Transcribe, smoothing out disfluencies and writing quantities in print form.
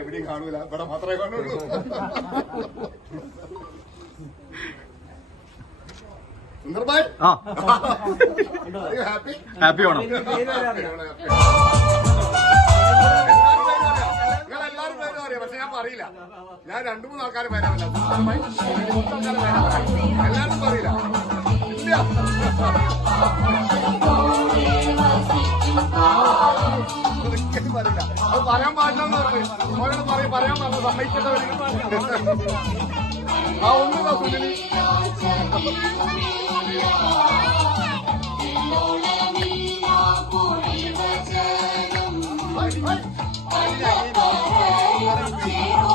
എവിടെയും കാണൂല, ഇവിടെ മാത്രമേ കാണുള്ളൂ. ഹാപ്പി ഓണം. നിങ്ങളെല്ലാരും പേരും അറിയാം, പക്ഷെ ഞാൻ പറയില്ല. ഞാൻ 2-3 ആൾക്കാർ പേരല്ല, എല്ലാരും പറയില്ല. ഇല്ല, ഒരിക്കലും പറയില്ല. അത് പറയാൻ പാടില്ലെന്ന് പറഞ്ഞു, പറയാൻ പറഞ്ഞു സമ്മതിക്കേണ്ടവര്. ആ ഒന്നുമില്ല സുനിൽ. I